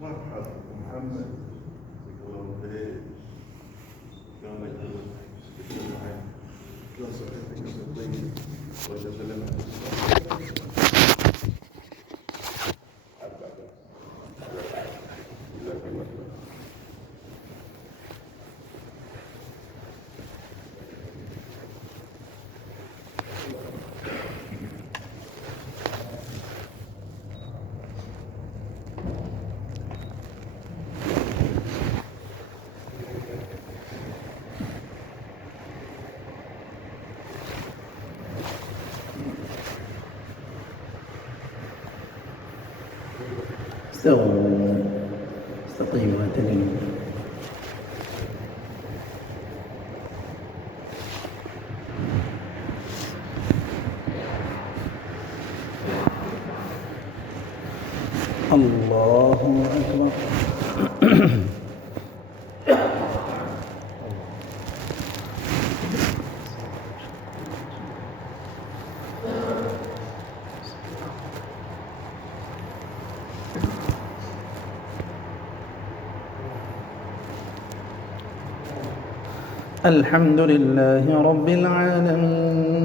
مرحبا محمد استقيموا واعتدلوا. الله أكبر. الحمد لله رب العالمين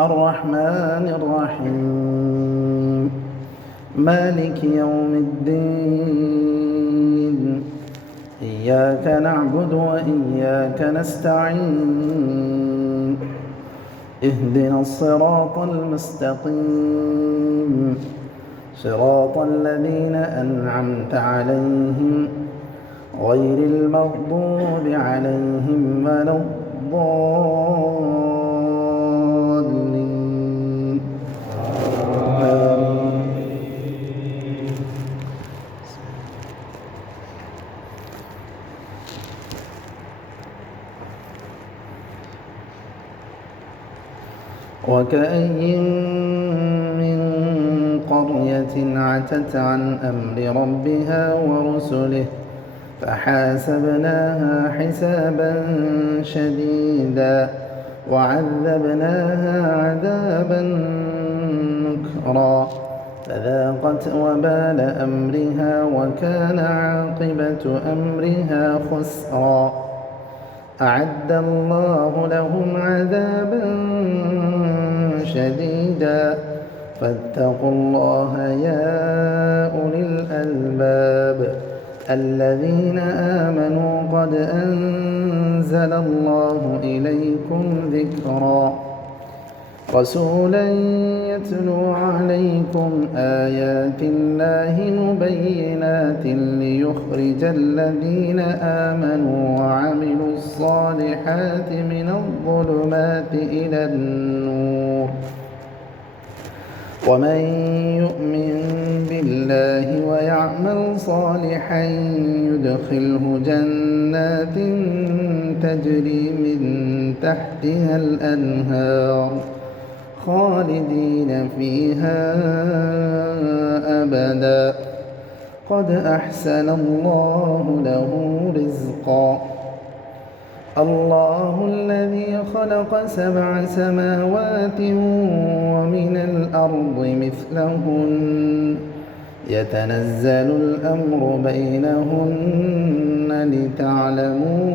الرحمن الرحيم مالك يوم الدين إياك نعبد وإياك نستعين اهدنا الصراط المستقيم صراط الذين أنعمت عليهم غير المغضوب عليهم ولا الضالين آمين. وكأين من قرية عتت عن أمر ربها ورسله فحاسبناها حسابا شديدا وعذبناها عذابا نكرا فذاقت وبال أمرها وكان عاقبة أمرها خسرا أعد الله لهم عذابا شديدا فاتقوا الله يا أولي الألباب الذين آمنوا قد أنزل الله إليكم ذكرا رسولا يتلو عليكم آيات الله مبينات ليخرج الذين آمنوا وعملوا الصالحات من الظلمات إلى النور ومن يؤمن بالله ويعمل صالحا يدخله جنات تجري من تحتها الأنهار خالدين فيها أبدا قد أحسن الله له رزقا الله الذي خلق 7 سماوات ومن الأرض مثلهن يتنزل الأمر بينهن لتعلموا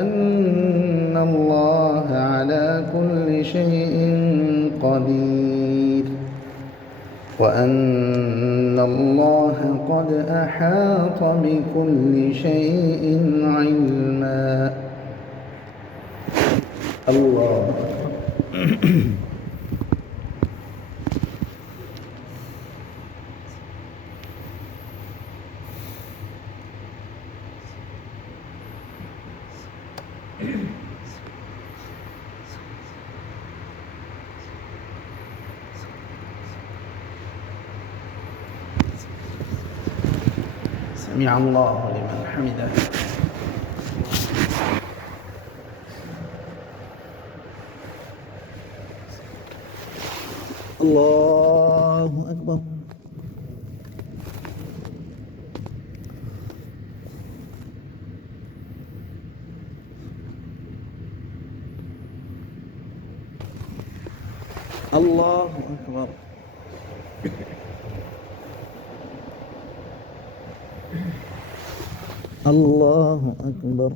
أن الله على كل شيء قدير وأن الله قد أحاط بكل شيء علما. الله سمع الله لمن حمده. الله أكبر. الله أكبر. الله أكبر.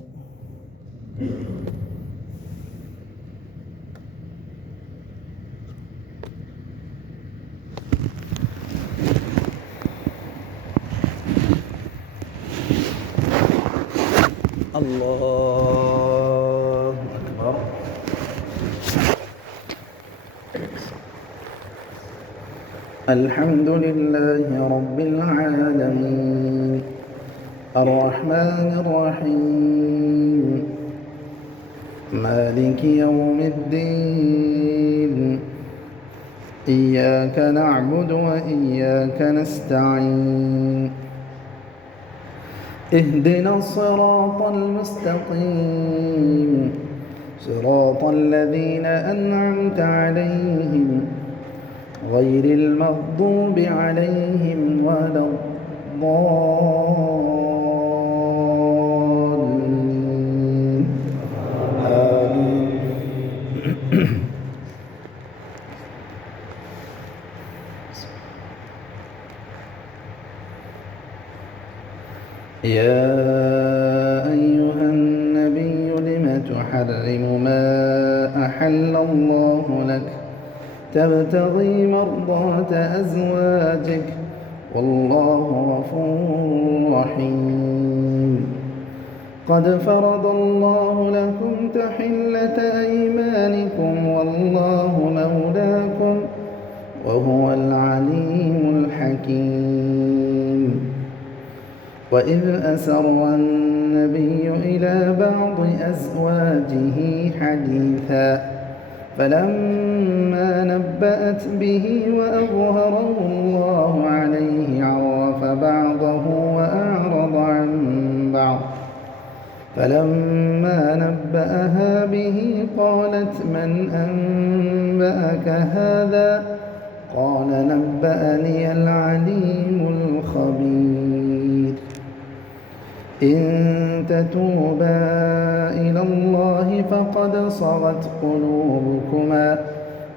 الله أكبر. الحمد لله رب العالمين الرحمن الرحيم مالك يوم الدين إياك نعبد وإياك نستعين اهدنا الصراط المستقيم صراط الذين أنعمت عليهم غير المغضوب عليهم ولا الضالين آمين. يا أيها النبي لم تحرم ما أحل الله لك تبتغي مرضات أزواجك والله غفور رحيم قد فرض الله لكم تحلة أيمانكم والله مولاكم وهو العليم الحكيم وإذ أسر النبي إلى بعض أزواجه حديثا فلما نبأت به وأظهره الله عليه عرف بعضه وأعرض عن بعض فلما نبأها به قالت من أنبأك هذا قال نبأني العليم الخبير إن تتوبا إلى الله فقد صغت قلوبكما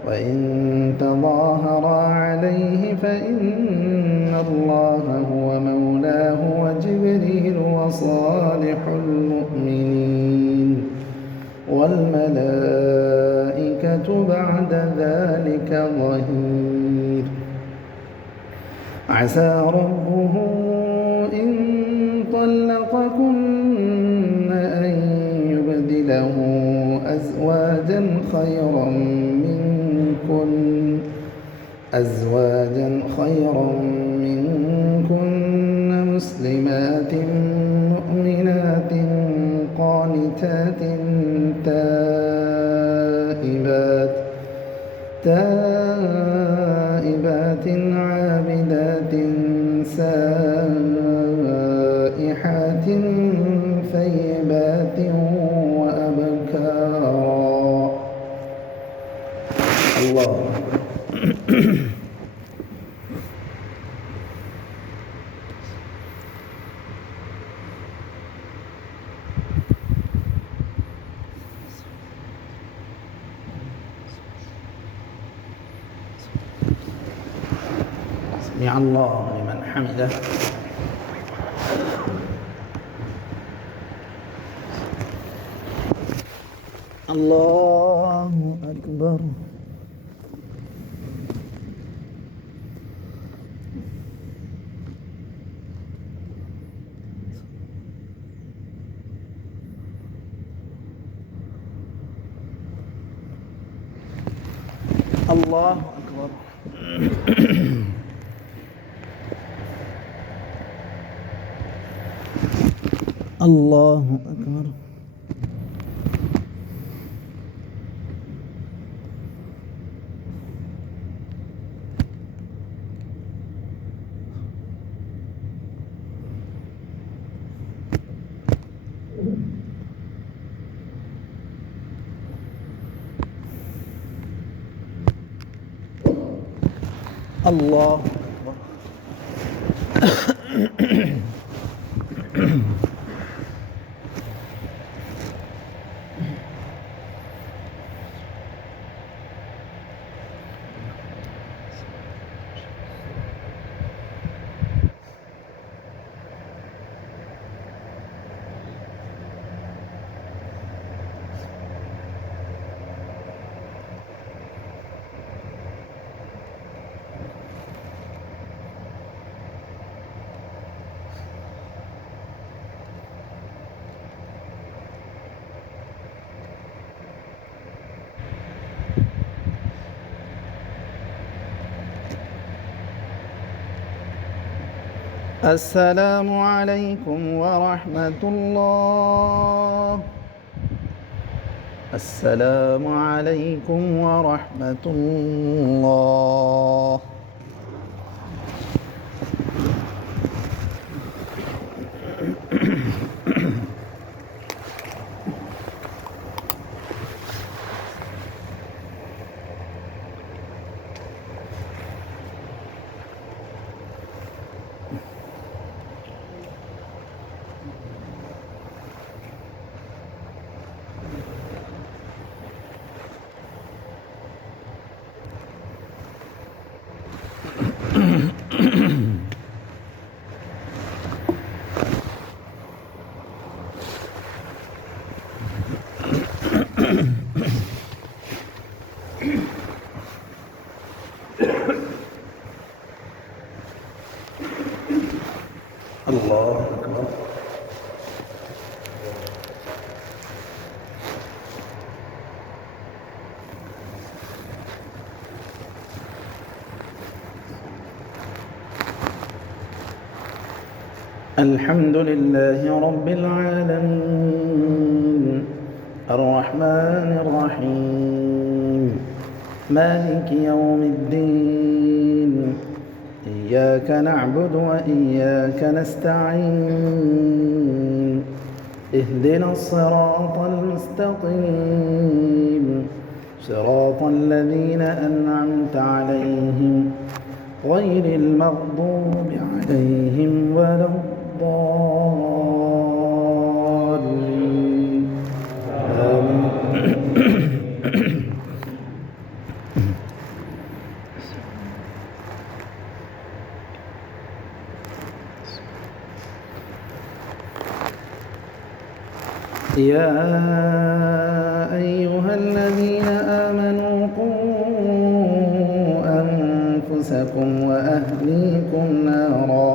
وإن تظاهرا عليه فإن الله هو مولاه وجبريل وصالح المؤمنين والملائكة بعد ذلك ظهير عسى ربه إن طلقكن أن يبدله أزواجا خيرا منكن مسلمات مؤمنات قانتات تائبات عابدات سائحات ثيبات وأبكارا. الله. سمع الله لمن حمده. الله أكبر. الله أكبر. الله أكبر. الله أكبر. السلام عليكم ورحمة الله. السلام عليكم ورحمة الله. الله أكبر. الحمد لله رب العالمين الرحمن الرحيم مالك يوم الدين إياك نعبد وإياك نستعين اهدنا الصراط المستقيم صراط الذين أنعمت عليهم غير المغضوب عليهم ولا الضالين آمين. يا أيها الذين آمنوا قوا أنفسكم وأهليكم نارا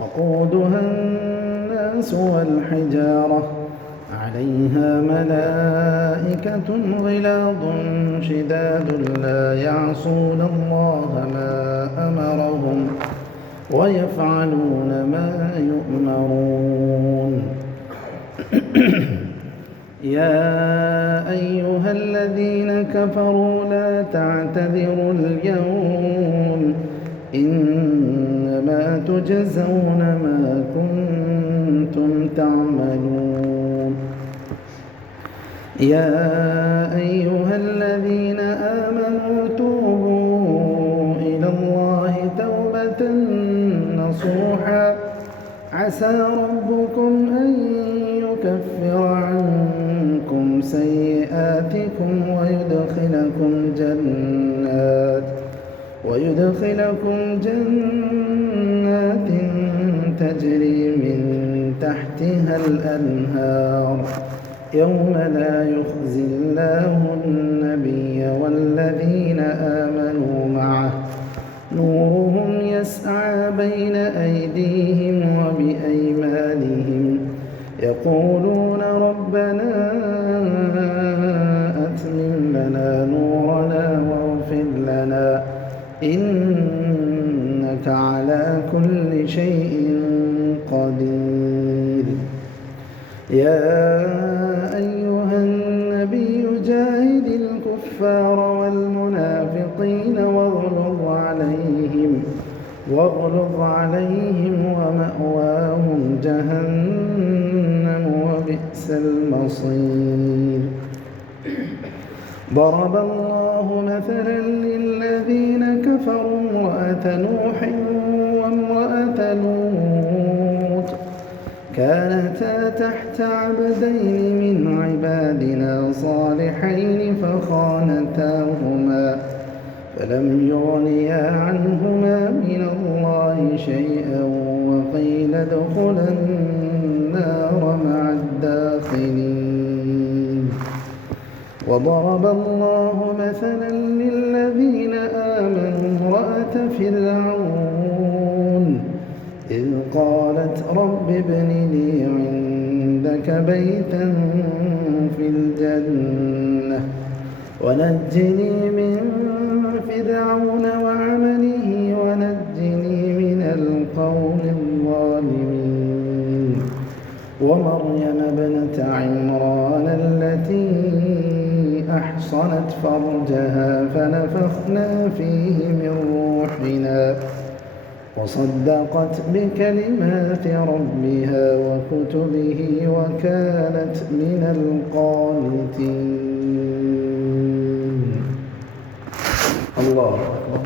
وقودها الناس والحجارة عليها ملائكة غلاظ شداد لا يعصون الله ما أمرهم ويفعلون ما يؤمرون. يا أيها الذين كفروا لا تعتذروا اليوم إنما تجزون ما كنتم تعملون. يا أيها الذين آمنوا توبوا إلى الله توبة نصوحا عسى ربكم أن يكفر عنكم سيئاتكم ويدخلكم جنات تجري من تحتها الأنهار يوم لا يخزي الله النبي والذين آمنوا معه نورهم يسعى بين أيديهم وبأيمانهم يقولون ربنا أتمم لنا نورنا واغفر لنا إنك على كل شيء قدير. يا أيها النبي جاهد الكفار والمنافقين واغلظ عليهم ومأواهم جهنم وبئس المصير. ضرب الله مثلا للذين كفروا امرأة نوح وامرأة لوط كانتا تحت عبدين من عبادنا صالحين فخانتاهما فلم يغنيا عنهما من الله شيئا وقيل ادخلا النار مع الداخلين. وضرب الله مثلا للذين آمنوا امرأة فرعون إذ قالت رب ابن لي عندك بيتا في الجنة ونجني من فرعون وعمله ونجني من القوم الظالمين. ومريم ابنة عمران التي أحصنت فرجها فنفخنا فيه من روحنا وصدقت بكلمات ربها وكتبه وكانت من القانتين. الله أكبر.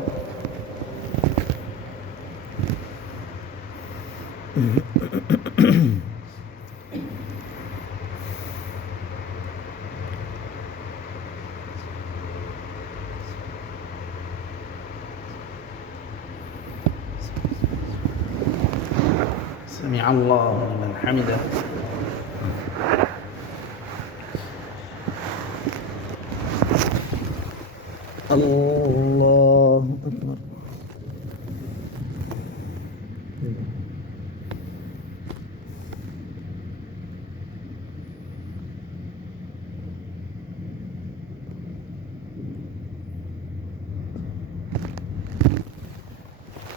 سمع الله لمن حمده. الله أكبر.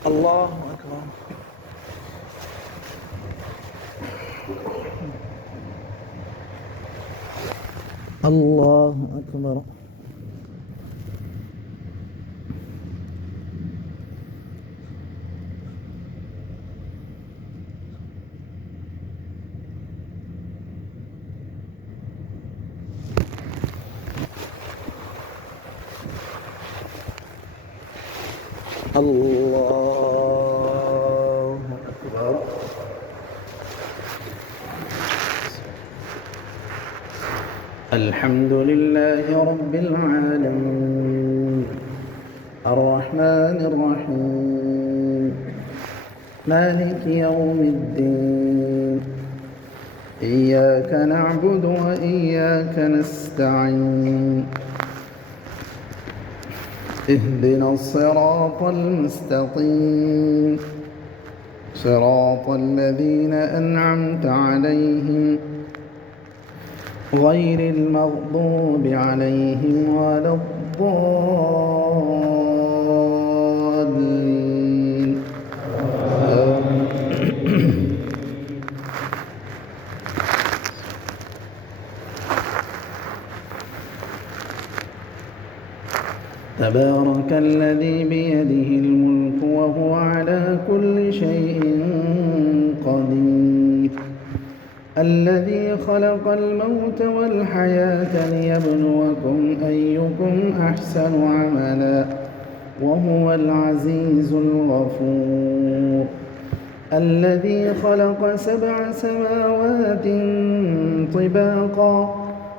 الله أكبر. الله أكبر. الله أكبر. الحمد لله رب العالمين الرحمن الرحيم مالك يوم الدين إياك نعبد وإياك نستعين اهدنا الصراط المستقيم صراط الذين أنعمت عليهم غير المغضوب عليهم ولا الضالين. تبارك الذي بيده الملك وهو على كل شيء قدير الذي خلق الموت والحياة ليبلوكم أيكم أحسن عملا وهو العزيز الغفور الذي خلق 7 سماوات طباقا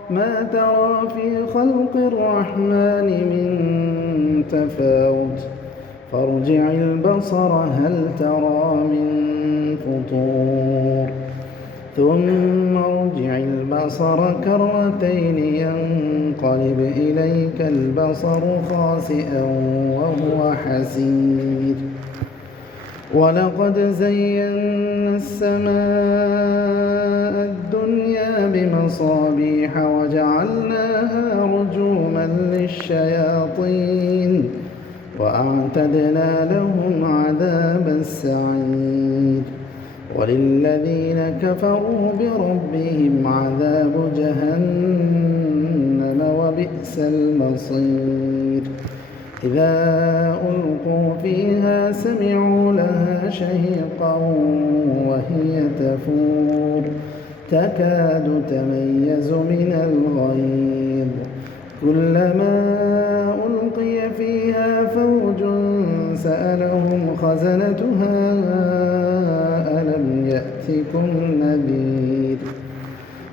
ما ترى في خلق الرحمن من تفاوت فارجع البصر هل ترى من فطور ثم ارجع البصر كرتين ينقلب إليك البصر خاسئا وهو حسير ولقد زينا السماء الدنيا بمصابيح وجعلناها رجوما للشياطين وأعتدنا لهم عذاب السعير وللذين كفروا بربهم عذاب جهنم وبئس المصير إذا ألقوا فيها سمعوا لها شهيقا وهي تفور تكاد تميز من الغيظ كلما ألقي فيها فوج سألهم خزنتها ألم يأتكم نذير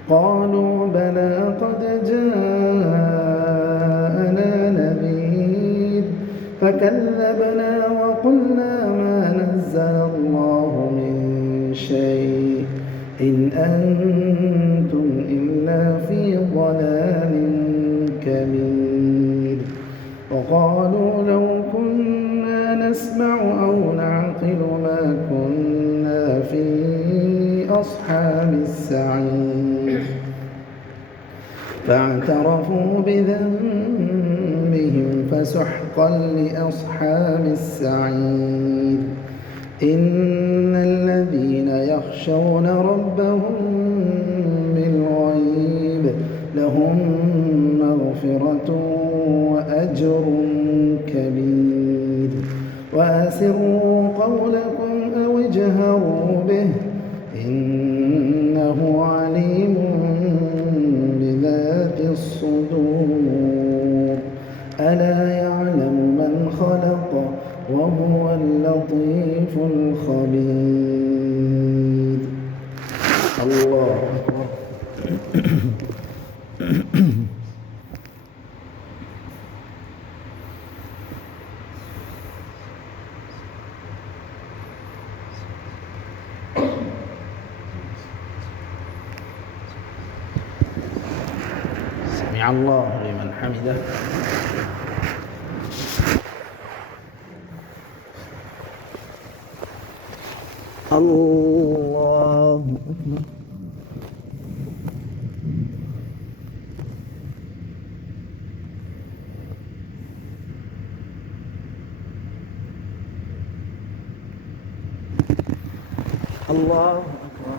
قالوا بلى قد جاءنا نذير فكذبنا وقلنا ما نزل الله من شيء إن أنتم إلا في ضلال كبير وقالوا لو كنا نسمع أو نعقل ما كنا في أصحاب السعير فاعترفوا بذنبهم فسحقا لأصحاب السعير إن الذين يخشون ربهم مغفرة وأجر كبير. وأسروا قولكم أو اجهروا به إنه عليم بذات الصدور. ألا يعلم من خلق وهو اللطيف الخبير. الله أكبر. سمع الله لمن حمده. الله أكبر. الله أكبر.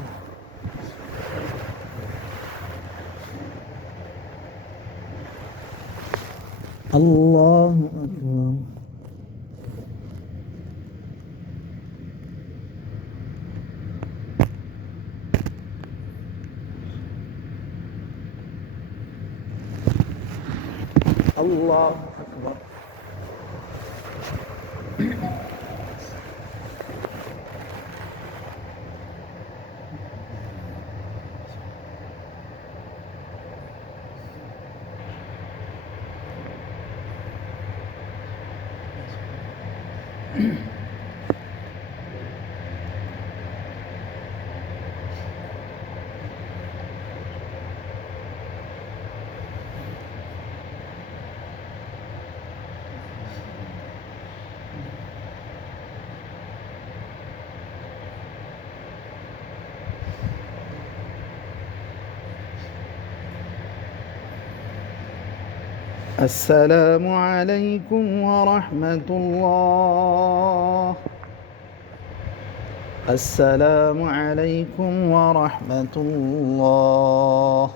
الله أكبر. الله أكبر. السلام عليكم ورحمة الله. السلام عليكم ورحمة الله.